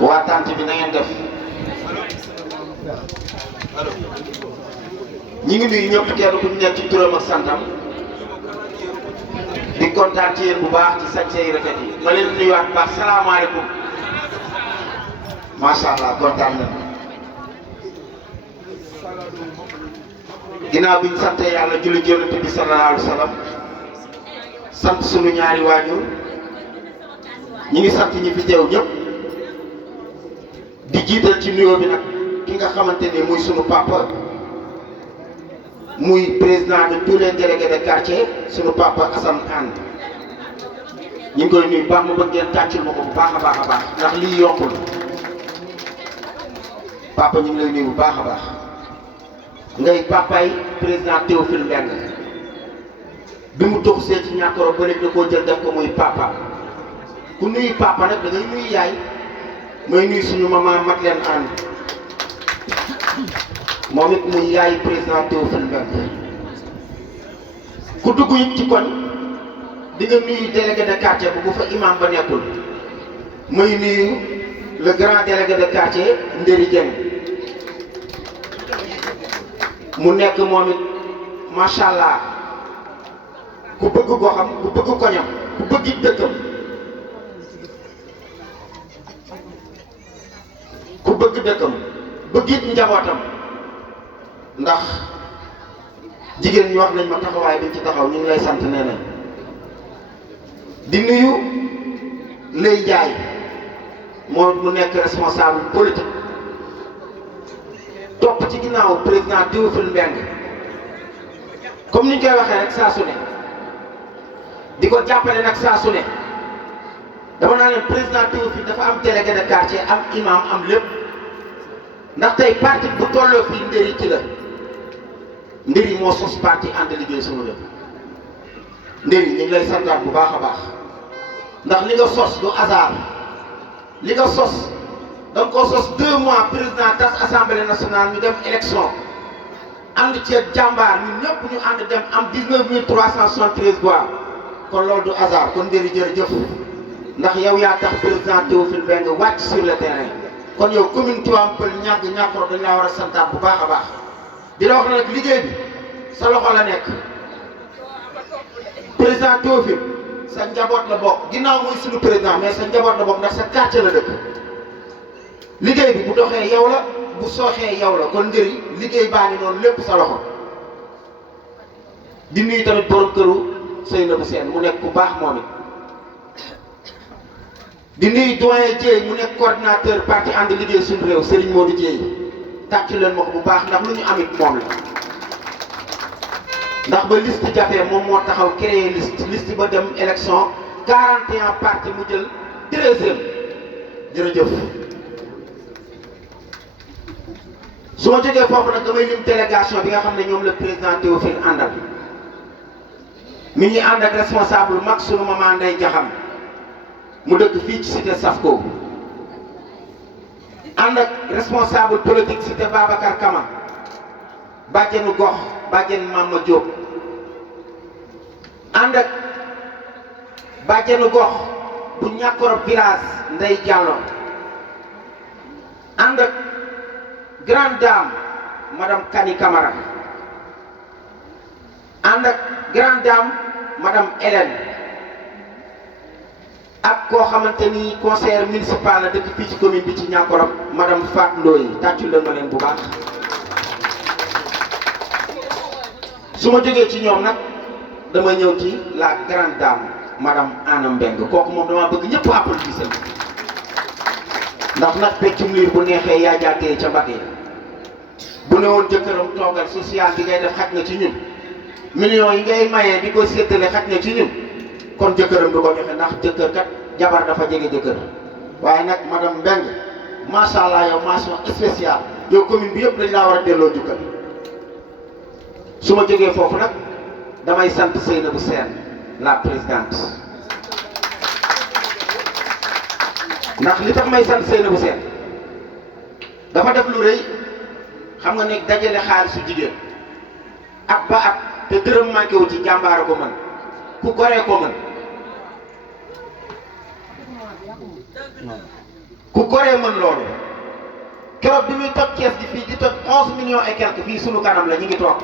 waa tante bi na ngeen def ñi ngi nuyu ñëpp kenn ku nekk ci turam ak santam di kontaan ci yéen bu baax ci sañse yi rafet yi ma leen nuyuwaat bu baax salaamaaleykum macha allah kontaan na ginnaaw bi ñu sant yàlla julli ci Yonent bi sallallahu alayhi wa sallam sant sunu ñaari waajur ñi ngi sant ñi fi teew ñëpp di jiital ci nuyoo bi nag ki nga xamante ni muy sunu papa muy président de tous les délégués de quartier sunu papa Assane Anne ñu ngi koy nuyu baax ma bëgg ngeen tàccul ma ko bu baax a baax a baax ndax lii yokkul papa ñu ngi lay nuyu bu baax a baax ngay papay président Théophile Mbengue bi mu tox see ci ñàkkoro ba léegi da koo jël def ko muy papa ku nuyu papa nag da ngay nuyu yaay mooy nuyu suñu maman Madeleine Anne moom it muy yaay président Théophile Mbengue ku dugg it ci koñ di nga nuyu délégué de quartier bu fa imam ba nekkul muy nuyu le grand délégué de quartier Ndéri Dieng mu nekk moom it macha allah ku bëgg goxam ku bëgg koñam ku bëgg it dëkkam ku bëgg dëkkam bëgg it njabootam ndax jigéen ñi wax nañ ma taxawaay biñ ci taxaw ñu ngi lay sant nee nañ di nuyu Lay Njaay moom mu nekk responsable politique topp ci ginnaaw président Théophile Mbengue comme ni ñu koy waxee rek saa su ne di ko jàppale nag saa su ne dama naa leen président Théophile dafa am délégué de quartier am imam am lépp ndax tey parti bu tolloo fii Ndéri ci la Ndéri moo sos parti ànd liggéey sunu lépp Ndéri ñu ngi lay santaat bu baax a baax ndax li nga sos du hasard li nga sos da nga ko sos 2 mois président tas assemblée nationale ñu dem élection ànd ci jàmbaar ñun ñëpp ñu ànd dem am 19 373 voix kon loolu du hasard kon Ndéri jërëjëf ndax yow yaa tax président Théophile Mbengue wàcc sur le terrain kon yow commune Tivaouane Peulh ñàkkoro dañ laa war a santaat bu baax a baax di la wax nag liggéey bi sa loxo la nekk président Théophile sa njaboot la bokk ginnaaw mooy suñu président mais sa njaboot la bokk ndax sa quartier la dëkk liggéey bi bu doxee yow la bu sooxee yow la kon Ndéri liggéey baa ngi noonu lépp sa loxo di nuyu tamit borom këru Seynabou Sène mu nekk ku baax moom it di nuyu doyen Dieye mu nekk coordinateur parti ànd liggéey suñu réew Serigne Modou Dieye tàcc leen ma ko bu baax ndax lu ñu amit moom la ndax ba liste jafee moom moo taxaw créer liste ba dem élection 41 parti mu jël 13e jërëjëf su ma jógee foofu nag damay lim délégation bi nga xam ne ñoom la président Théophile àndal mi ngi ànd ak responsable mag sunu maman Ndeye Diakham mu dëkk fii ci cité Safko ànd ak responsable politique cité Babacar Kama bàjjenu gox bàjjen Mama Diop ànd ak bàjjenu gox bu ñàkkoro village Ndeye Diallo ànd ak grande dame madame Kani Camara ànd ak grande dame madame Hélène ak koo xamante ni conseiller municipal la dëkk fii ci commune bi ci ñàkkoro madame Fat Ndoye tàccul leen ma leen bu baax su ma jógee ci ñoom nag dama ñëw ci la grande dame madame Anna Mbengue kooku moom dama bëgg ñëpp applaudir ndax nag peccum liir bu neexee yaa jàggee ca mbagg ya bu ne woon jëkkëram toogal social bi ngay def xaj na ci ñun millions yi ngay mayee di ko séddale xaj na ci ñun kon jëkkëram du ko joxe ndax jëkkër kat jabar dafa jege jëkkër waaye nag madame Mbengue macha allah yow mention spéciale yow commune bi yëpp dañ laa war a delloo jukkal su ma jógee foofu nag damay sant Seynabou Sène la présidente ndax li tax may sant Seynabou Sène dafa def lu rëy xam nga ne dajale xaalisu jigéen at ba at te dërëm manqué wu ci jàmbaara ko mën ku goree ko mën ku goree mën loolu keroog bi muy toj kees gi fii di toj 11 millions et quelque fii sunu kanam la ñu ngi toog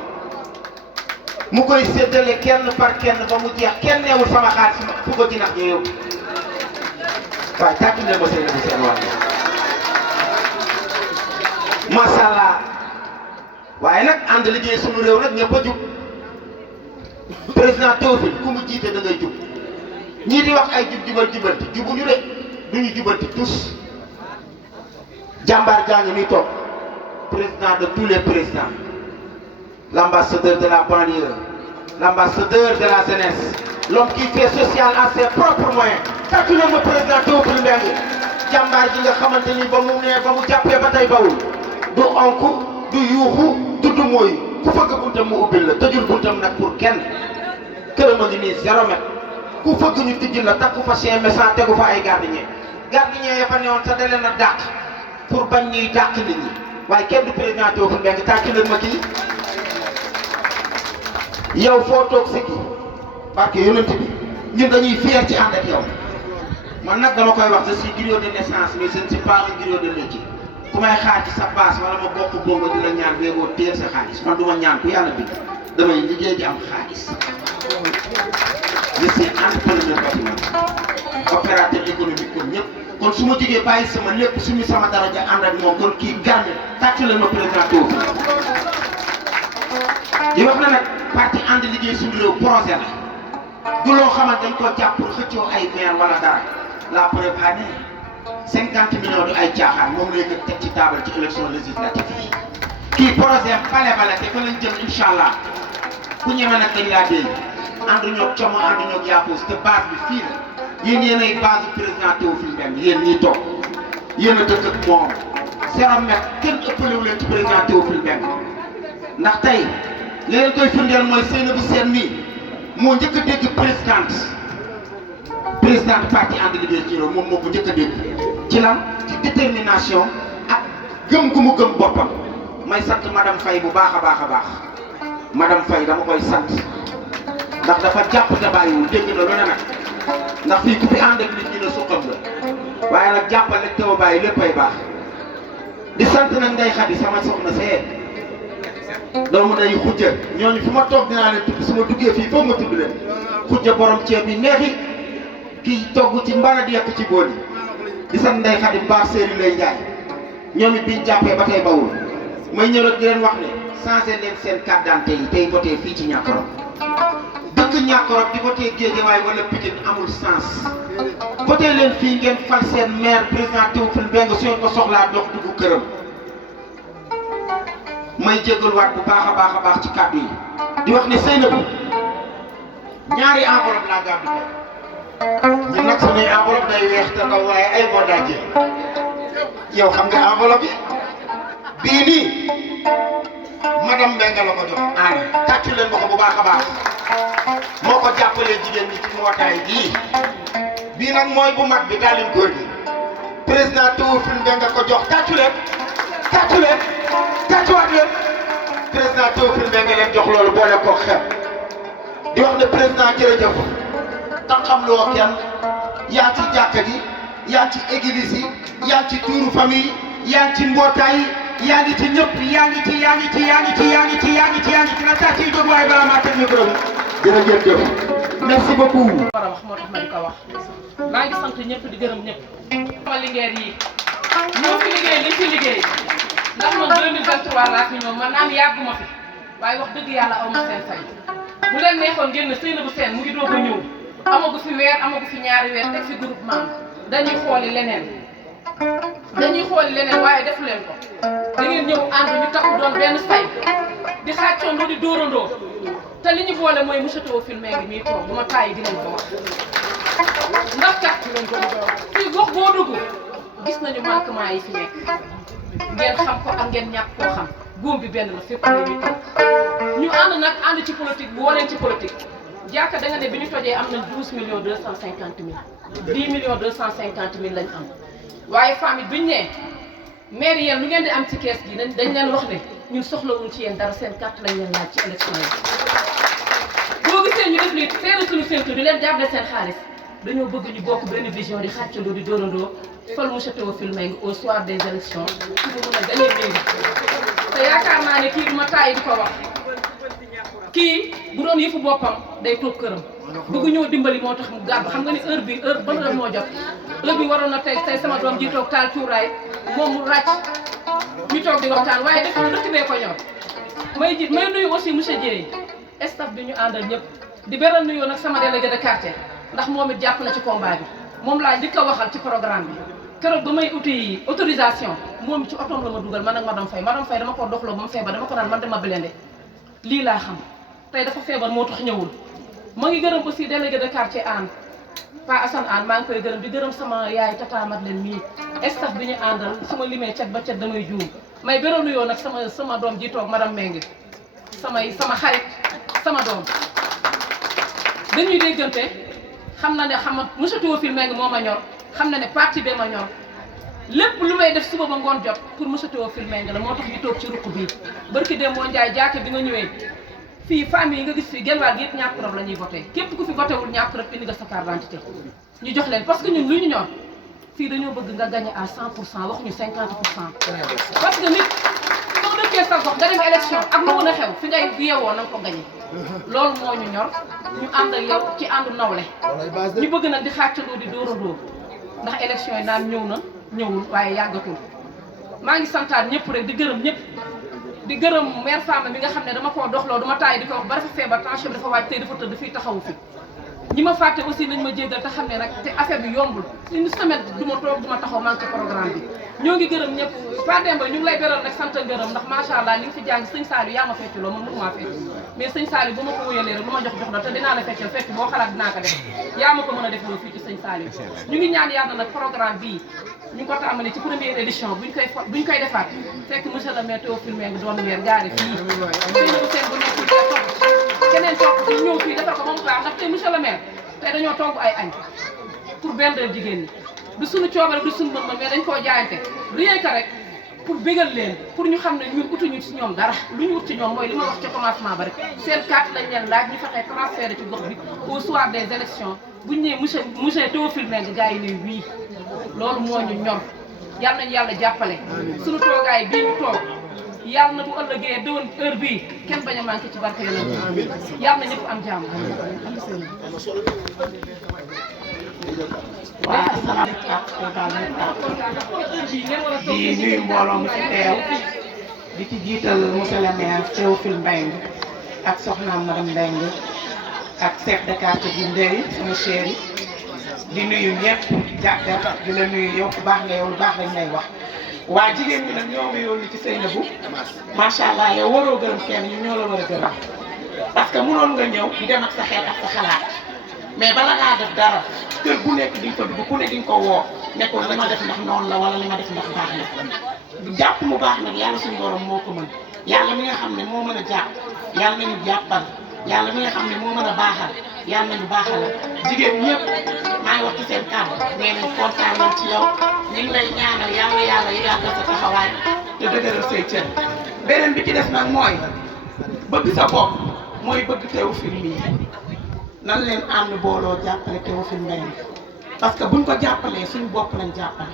mu koy séddale kenn par kenn ba mu jeex kenn neewul sama xaalis fu ko jinax ñu yóbbu waaye tàccu leen ma seen seen wax macha allah waaye nag ànd liggéey sunu réew nag ñëpp a jub président Théophile ku mu jiite da ngay jub ñii di wax ay jubal jubanti jubuñu de duñu jubanti tous jàmbaar jaa ngi nii toog président de tous les présidents l'ambassadeur de la banlieue l'ambassadeur de la jeunesse l'homme qui fait social à ses propres moyens tàccu leen ma président Théophile Mbengue jàmbaar ji nga xamante ni ba mu nee ba mu jàppee ba tey bawul du onk du yuuxu du mooy ku fëgg buntam mu ubbil la tëjul buntam nag pour kenn këram a ngi nii 0 mètre ku fëgg ñu tijji la takku fa chien méchant tegu fa ay gardien ya fa newoon sa da leen a dàq pour bañ ñuy dàq nit ñi waaye kenn du président Théophile Mbengue tàccu leen ma kii yow foo toog si kii parce que yonent bi ñun dañuy fier ci ànd ak yow man nag dama koy wax je suis griot de naissance mais je ne suis pas un griot de métier ku may xaar ci sa baas wala ma bokk bongo di la ñaan béegoo téel sa xaalis man du ma ñaan ku yàlla bind damay liggéey di am xaalis je suis entrepreneur bâtiment opérateur économique comme ñëpp kon su ma jógee bàyyi sama lépp suñu sama daraja ànd ak moom kon kii garde tàcc leen ma président Théophile di wax na nag parti ànd liggéey suñu réew projet la du loo xamante dañ koo jàpp pour xëccoo ay maire wala dara la preuve année 50 millions du ay caaxaan moom lay teg ci table ci élection législative yi kii projet bale te fa lañ jëm incha allah ku ñeme nag dañ laa dégg ànduñoo como ànduñoo yaafus te base bi fii la yéen yéenay base du président Théophile Mbengue yéen ñii toog yéen a dëkk ak moom 0 mètre kenn ëppalewu leen ci président Théophile Mbengue ndax tey li leen koy firndeel mooy Seynabou Sène mii moo njëkk a dégg présidente parti ànd liggéey ci réew moom moo ko njëkk a dégg ci lan ci détermination ak gëm gu mu gëm boppam may sant madame Faye bu baax a baax madame Faye dama koy sant ndax dafa jàpp te bàyyiwul dégg na lu ne nag ndax fii ku fi ànd ak nit ñi ne suqam la waaye nag jàppal rek teew a bàyyi léppay baax di sant nag Ndeye Khady sama soxna see doomu ndeyu xujja ñooñu fi ma toog dinaa leen tudd su ma duggee fii foofu ma tudd leen xujja borom ceeb yi neexi kii togg ci mbana di yekk ci bool yi di sant Ndeye Khady baax séeri lay njaay ñoom it biñ jàppee ba tey bawul may ñëw rek di leen wax ne changé leen seen carte d'identité yi tey voté fii ci Niakhoro dëkk Niakhoro di voté Guédiawaye wala Pikine amul sens voté leen fii ngeen fal seen maire président Théophile Mbengue su ngeen ko soxlaa dox dugg këram may jégaluwaat bu baax a baax ci kàddu yi di wax ne Seynabou ñaari enveloppe laa gàddu tey ñun nag suñuy enveloppe day weex te ndaw waaye ay boo dajee yow xam nga enveloppe yi bii nii madame Mbengue la ko jox aana tàccu leen ma ko bu baax a baax moo ko jàppalee jigéen ñi ci mbootaay bii nag mooy bu mag bi daalin góor gi président Théophile Mbengue ko jox tàccu leen tàccuwaat leen président Théophile Mbengue leen jox loolu boole ko xel di wax ne président jërëjëf tam xam loo kenn yaa ci jàkka ji yaa ci église yi yaa ci tuuru famille yaa ci mbootaay yaa ngi ci ñëpp yaa ngi ci na tàcc yi jóg waaye balaa maa teg micro bi jërëjëf merci beaucoup. war a wax moo tax ma di ko wax maa ngi sant ñëpp di gërëm ñëpp. sama liggéey yi ñoo fi liggéey liñ fi liggéey ndax man 2023 laa fi ñëw man naam yàgguma fi waaye wax dëgg yàlla aw ma seen fay bu leen neexoon ngeen ne Seynabou Sène mu ngi doog a ñëw amagu fi weer amagu fi ñaari weer teg fi groupement dañuy xooli leneen waaye defu leen ko da ngeen ñëw ànd ñu takku doon benn say di xàccoondoo di dóorandoo te li ñu boole mooy monsieur Théophile Mbengue mii toog bu ma tàyyi dinañ ko wax ndax kat fii gox boo dugg gis nañu manquement yi fi nekk ngeen xam ko ak ngeen ñàkk koo xam góom bi benn la fépp la ñuy tënk ñu ànd ci politique bu leen ci politique jàkka da nga ne bi ñu tojee am nañ 12 millions 250 mille 10 millions 250 mille lañ am waaye famille bi ñu ne maire yéen lu ngeen di am ci kees gi dañ leen wax ne ñun soxlawuñ ci yéen dara seen carte lañ leen laaj ci élection yi boo gisee ñu def lii seere suñu séntu di leen jàppale seen xaalis dañoo bëgg ñu bokk benn vision di xàccandoo di dóorandoo fal monsieur Théophile Mbengue au soir des élections pour mu mën a gagné mairie te yaakaar naa ne kii du ma taay di ko wax kii bu doon yëfu boppam day toog këram bëgg ñoo dimbali moo tax mu gàddu xam nga ni heure ban heure moo jot heure bi waroon na tey sama doom ji toog taal cuuraay moom mu ràcc ñu toog di waxtaan waaye def dëkk bee ko ñor may nuyu aussi monsieur Dieye staff bi ñu àndal ñëpp di beral nuyoo nag sama délégué de quartier ndax moom it jàpp na ci combat bi moom laa njëkk a waxal ci programme bi keroog ba may uti autorisation moom ci otoom la ma dugal man ak madame Faye dama ko doxloo ba mu feebar dama ko naan man dama blende lii laa xam tey dafa feebar moo tax ñëwul ma ngi gërëm aussi délégué de quartier Anne Pa Assane Anne maa ngi koy gërëm di gërëm sama yaay Tata Madeleine mii staff bi ñu àndal su ma limee cet ba cet damay juum may beral nuyoo nag sama doom ji toog madame Mbengue sama xarit sama doom dañuy déggante xam na ne monsieur Théophile Mbengue moo ma ñor xam na ne parti bee ma ñor lépp lu may def suba ba ngoon jot pour monsieur Théophile Mbengue la moo tax ñu toog ci ruq bii barki dem moo njaay jaake bi nga ñëwee fii famille yi nga gis fii genn wàll gi yëpp ñàkk rob la ñuy voté képp ku fi voté wul ñàkk rob indi nga sa carte d'identité ñu jox leen parce que ñun lu ñu ñor fii dañoo bëgg nga gagné à 100% waxuñu 50%. parce que nit soo dëkkee sa gox nga dem élection ak lu mën a xew fi ngay yeewoo na nga ko gagné loolu moo ñu ñor ñu ànd ak yow ci àndu nawle ñu bëgg nag di xàccandoo di dóorandoo ndax élection yi naan ñëw na ñëwul waaye yàggatul maa ngi santaat ñëpp rek di gërëm ñëpp. di gërëm mère femme bi nga xam ne dama koo doxloo duma taay di ko wax ba dafa feebar tension bi dafa wàcc tey dafa tëdd fii taxawu fi ñi ma fàtte aussi nañ ma jéggal te xam ne nag te affaire bi yombul une semaine du ma toog du ma taxaw manqué programme bi ñoo ngi gërëm ñëpp Pa Demba ñu ngi lay beral nag sant ngërëm ndax macha allah li nga fi jàng sëñ Saliou yaa ma fecculoo man mënumaa fecc mais sëñ Saliou ba ma ko wóyalee rek lu ma jox la te dinaa la feccal fecc boo xalaat dinaa ko def yaa ma ko mën a def loolu fii ci sëñ Saliou ñu ngi ñaan yàlla nag programme bii ñu ngi ko tàmbali ci première édition buñ koy defaat fekk monsieur le maire Théophile Mbengue doon weer gaari fii sëñ seen bu nekk topp keneen topp ci ñëw fii defar ko ba mu baax ndax tey monsieur le maire tey dañoo togg ay añ pour benn jigéen ñi du suñu coobare du suñu mën mais dañ koo jaayante rien que rek pour bégal leen pour ñu xam ne ñun utuñu ci ñoom dara lu ñu ut ci ñoom mooy li ma wax ci commencement ba rek seen carte lañ leen laaj ñu fexee transféré ci gox bi au soir des élections buñ ñëwee monsieur Théophile Mbengue gars yi ne wii loolu moo ñu ñor yal nañu yàlla jàppale suñu toogaay bii ñu toog yàlla na bu ëllëgee doon heure bii kenn bañ a manqué ci barke yonent yàlla na ñëpp am jàmm. waaw di nuyu mbooloo mu ci teew di ci jiital monsieur le maire Théophile Mbengue ak soxnaam madame Mbengue ak chef de quartier bi Ndeye sama chéri di nuyu ñëpp jàkka di la nuyu yow ku baax nga yow lu baax lañ lay wax. waa jigéen ñi nag ñoo ngi yónni ci Seynabou macha allah yow waroo gërëm kenn ñu ñoo la war a gërëm parce que mënoon nga ñëw di dem ak sa xel ak sa xalaat mais bala ngaa def dara kër bu nekk di nga ko dugg ku ne di nga ko woo nekkul li ma def ndax noonu la wala li ma def ndax baax na jàpp mu baax nag yàlla suñu borom moo ko mën yàlla mi nga xam ne moo mën a jàpp yàlla nañu jàppal yàlla mi nga xam ne moo mën a baaxal yàlla nañu baaxalal jigéen ñëpp maa ngi wax ci seen kàddu nee nañ kontaan nañ ci yow ñu ngi lay ñaanal yàlla yàggal sa taxawaay te dëgëral say cër beneen bi ci des nag mooy bëgg sa bopp mooy bëgg Théophile mii nan leen ànd booloo jàppale Théophile Mbengue parce que buñ ko jàppalee suñu bopp lañ jàppale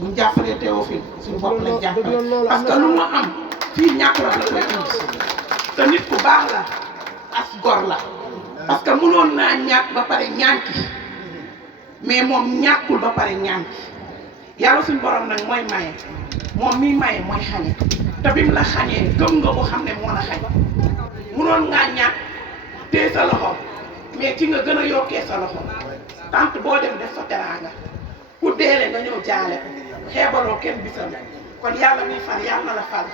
buñ jàppalee Théophile suñu bopp lañ jàppale parce que lu mu am fii ñàkk la koy indi te nit ku baax la as gor la parce que mënoon naa ñàkk ba pare ñànki mais moom ñàkkul ba pare ñànki yàlla suñu borom nag mooy maye moom mii maye mooy xañe te bim la xañee gëm nga ko xam ne moo la xañ mënoon ngaa ñàkk téye sa loxo mais ci nga gën a yokkee sa loxo tant boo dem def sa teraanga ku deele nga ñëw jaale ko xeebaloo kenn bisam kon yàlla muy fal yàlla na la fal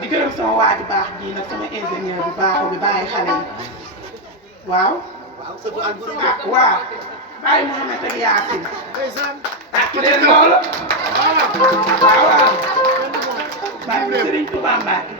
di gërëm sama waa ji baax bii nag sama ingénieur bu baaxoo bi bàyyi xale yi waaw ah waaw bàyyi Mouhamed ak Yacine ah leen loolu waaw waaw bàyyi Serigne Touba Mbacke